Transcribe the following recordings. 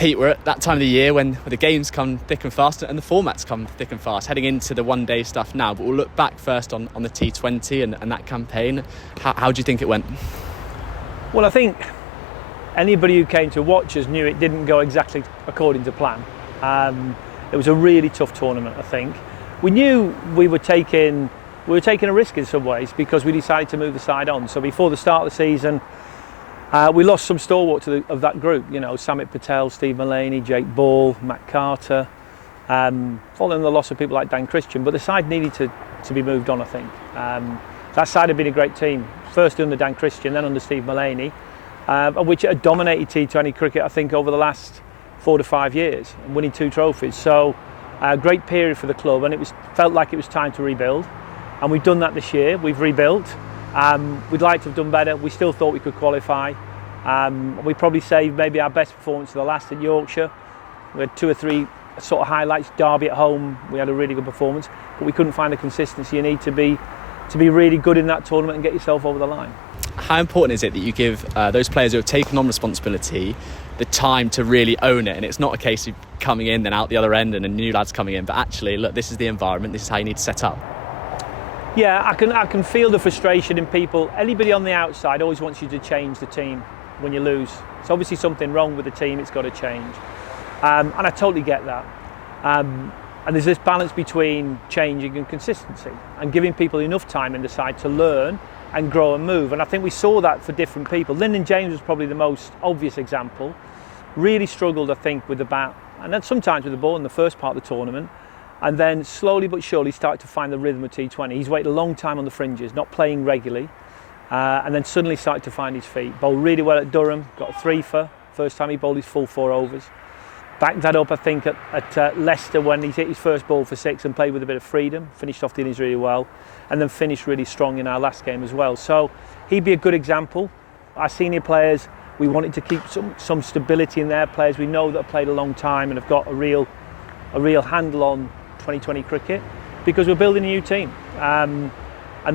Pete, we're at that time of the year when the games come thick and fast and the formats come thick and fast, heading into the one-day stuff now. But we'll look back first on the T20 and that campaign. How do you think it went? Well, I think anybody who came to watch us knew it didn't go exactly according to plan. It was a really tough tournament, I think. We knew we were taking a risk in some ways because we decided to move the side on. So before the start of the season, we lost some stalwarts of that group. You know, Sammy Patel, Steve Mullaney, Jake Ball, Matt Carter. Following the loss of people like Dan Christian, but the side needed to be moved on, I think. That side had been a great team, first under Dan Christian, then under Steve Mullaney, which had dominated T20 cricket, I think, over the last 4 to 5 years, and winning 2 trophies. So a great period for the club, and felt like it was time to rebuild. And we've done that this year. We've rebuilt. We'd like to have done better. We still thought we could qualify. We probably saved maybe our best performance of the last at Yorkshire. We had 2 or 3 sort of highlights. Derby at home, we had a really good performance, but we couldn't find the consistency you need to be really good in that tournament and get yourself over the line. How important is it that you give those players who have taken on responsibility the time to really own it, and it's not a case of coming in then out the other end and a new lads coming in, but actually, look, this is the environment, this is how you need to set up? Yeah, I can feel the frustration in people. Anybody on the outside always wants you to change the team when you lose. It's obviously something wrong with the team, it's got to change. And I totally get that. And there's this balance between changing and consistency and giving people enough time in the side to learn and grow and move. And I think we saw that for different people. Lyndon James was probably the most obvious example. Really struggled, I think, with the bat and then sometimes with the ball in the first part of the tournament. And then slowly but surely started to find the rhythm of T20. He's waited a long time on the fringes, not playing regularly. And then suddenly started to find his feet. Bowled really well at Durham, got a 3-for. First time he bowled his full 4 overs. Backed that up, I think, at Leicester when he hit his first ball for 6 and played with a bit of freedom. Finished off the innings really well. And then finished really strong in our last game as well. So he'd be a good example. Our senior players, we wanted to keep some stability in their players. We know that have played a long time and have got a real handle on 2020 cricket because we're building a new team. And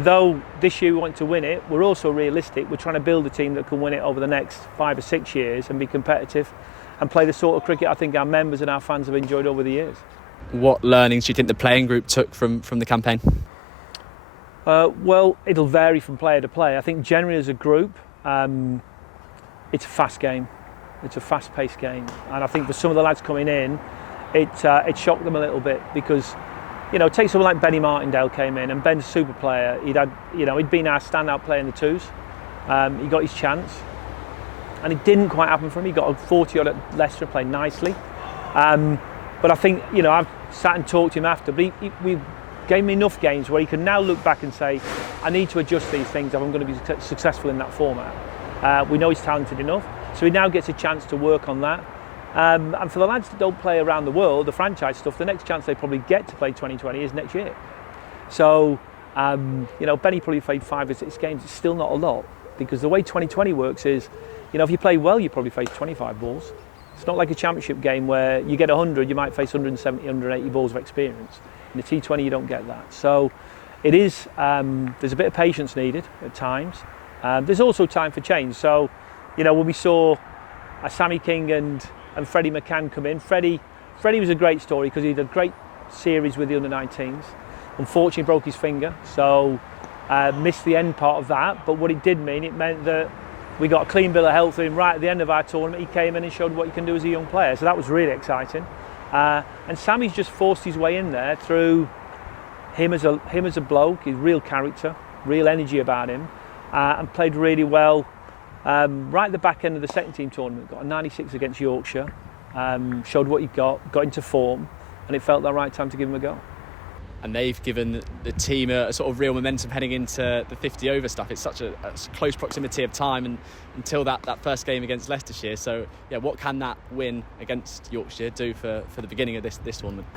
though this year we want to win it, we're also realistic. We're trying to build a team that can win it over the next 5 or 6 years and be competitive and play the sort of cricket I think our members and our fans have enjoyed over the years. What learnings do you think the playing group took from the campaign? Well, it'll vary from player to player. I think generally as a group, it's a fast game. It's a fast-paced game. And I think for some of the lads coming in, it shocked them a little bit because, you know, take someone like Benny Martindale came in, and Ben's a super player. He'd been our standout player in the twos. He got his chance, and it didn't quite happen for him. He got a 40 odd at Leicester, played nicely. But I think, you know, I've sat and talked to him after, but we gave him enough games where he can now look back and say, I need to adjust these things if I'm going to be successful in that format. We know he's talented enough, so he now gets a chance to work on that. And for the lads that don't play around the world, the franchise stuff, the next chance they probably get to play 2020 is next year. So, you know, Benny probably played 5 or 6 games. It's still not a lot because the way 2020 works is, you know, if you play well, you probably face 25 balls. It's not like a championship game where you get 100, you might face 170, 180 balls of experience. In the T20, you don't get that. So it is, there's a bit of patience needed at times. There's also time for change. So, you know, when we saw Sammy King and Freddie McCann come in, Freddie was a great story because he had a great series with the under-19s. Unfortunately, broke his finger, so missed the end part of that. But what it did mean, it meant that we got a clean bill of health in right at the end of our tournament. He came in and showed what he can do as a young player, so that was really exciting. And Sammy's just forced his way in there through him as a bloke, his real character, real energy about him, and played really well. Right at the back end of the second team tournament, got a 96 against Yorkshire, showed what he got into form, and it felt the right time to give him a go. And they've given the team a sort of real momentum heading into the 50 over stuff. It's such a close proximity of time and until that first game against Leicestershire. So yeah, what can that win against Yorkshire do for the beginning of this tournament?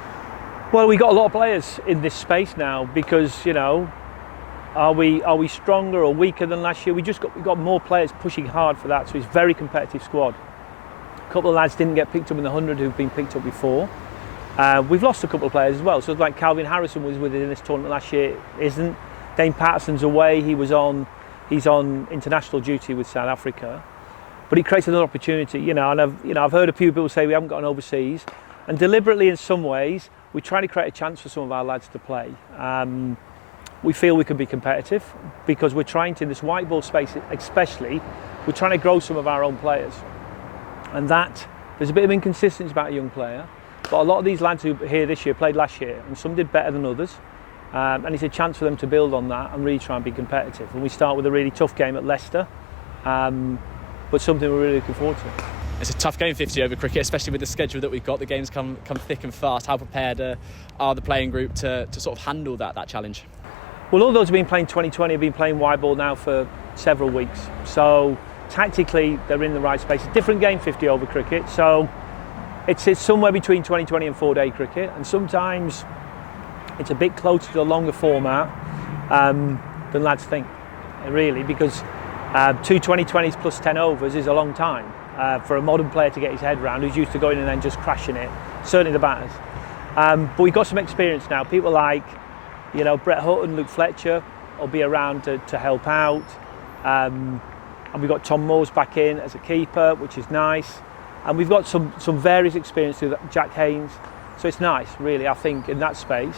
Well, we got a lot of players in this space now because, you know, are we stronger or weaker than last year? We got more players pushing hard for that, so it's a very competitive squad. A couple of lads didn't get picked up in the 100 who've been picked up before. We've lost a couple of players as well. So like Calvin Harrison was with us in this tournament last year, isn't. Dane Patterson's away. He's on international duty with South Africa. but it creates another opportunity, and I've heard a few people say we haven't got an overseas, and deliberately in some ways we try to create a chance for some of our lads to play. We feel we can be competitive because we're trying to, in this white ball space especially, we're trying to grow some of our own players, and that there's a bit of inconsistency about a young player, but a lot of these lads who are here this year played last year, and some did better than others. And it's a chance for them to build on that and really try and be competitive. And we start with a really tough game at Leicester, but something we're really looking forward to. It's a tough game, 50 over cricket, especially with the schedule that we've got. The games come thick and fast. How prepared are the playing group to sort of handle that challenge? Well, all those who've been playing 2020 have been playing wide ball now for several weeks. So tactically, they're in the right space. It's a different game, 50 over cricket. So it's somewhere between 2020 and 4-day cricket. And sometimes it's a bit closer to a longer format than lads think, really, because 2 2020s plus 10 overs is a long time for a modern player to get his head around, who's used to going in and then just crashing it, certainly the batters. But we've got some experience now. People like, Brett Hutton, Luke Fletcher will be around to help out. And we've got Tom Moores back in as a keeper, which is nice. And we've got some various experience with Jack Haynes. So it's nice, really, I think, in that space.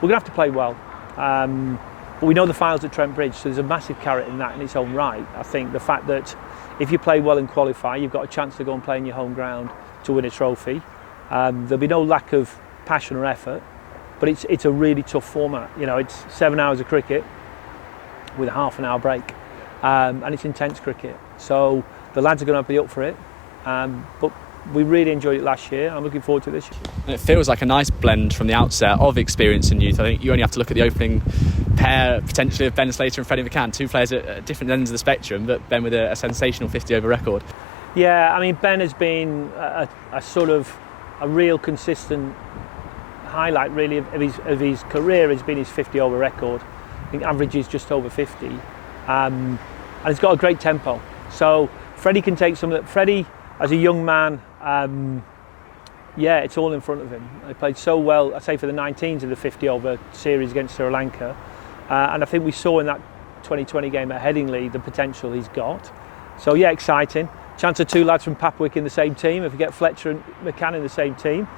We're going to have to play well. But we know the finals at Trent Bridge, so there's a massive carrot in that in its own right. I think the fact that if you play well and qualify, you've got a chance to go and play in your home ground to win a trophy. There'll be no lack of passion or effort, but it's a really tough format. It's 7 hours of cricket with a half an hour break, and it's intense cricket. So the lads are going to be up for it. But we really enjoyed it last year. I'm looking forward to this year. And it feels like a nice blend from the outset of experience and youth. I think you only have to look at the opening pair potentially of Ben Slater and Freddie McCann, two players at different ends of the spectrum, but Ben with a sensational 50 over record. Yeah, I mean, Ben has been a sort of a real consistent highlight really of his career has been his 50 over record. I think average is just over 50, and he's got a great tempo. So Freddie can take some of that. Freddie, as a young man, it's all in front of him. He played so well, I say, for the 19s of the 50 over series against Sri Lanka, and I think we saw in that 2020 game at Headingley the potential he's got. So yeah, exciting. Chance of two lads from Papwick in the same team, if you get Fletcher and McCann in the same team.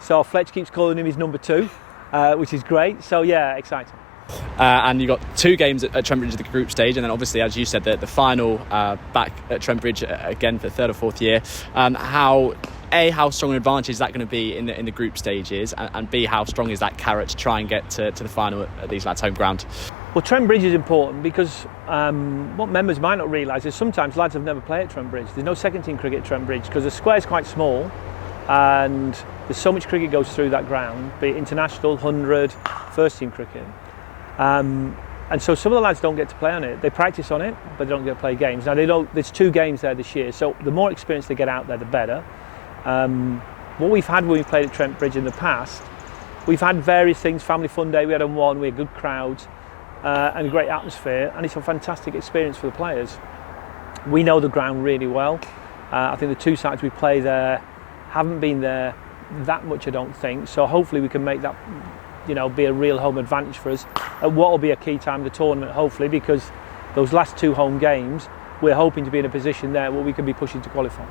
So Fletch keeps calling him his number 2, which is great. So yeah, exciting. And you got 2 games at Trent Bridge at the group stage, and then obviously, as you said, the final back at Trent Bridge again for the 3rd or 4th year. How strong an advantage is that going to be in the group stages, and B, how strong is that carrot to try and get to the final at these lads' home ground? Well, Trent Bridge is important because what members might not realise is sometimes lads have never played at Trent Bridge. There's no second team cricket at Trent Bridge because the square is quite small, and there's so much cricket goes through that ground, be it international, 100, first team cricket. And so some of the lads don't get to play on it. They practice on it, but they don't get to play games. Now, there's 2 games there this year, so the more experience they get out there, the better. What we've had when we played at Trent Bridge in the past, we've had various things. Family Fun Day, we had on one, we had good crowds and a great atmosphere, and it's a fantastic experience for the players. We know the ground really well. I think the 2 sides we play there haven't been there that much, I don't think. So hopefully we can make that be a real home advantage for us at what will be a key time of the tournament, hopefully, because those last 2 home games, we're hoping to be in a position there where we can be pushing to qualify.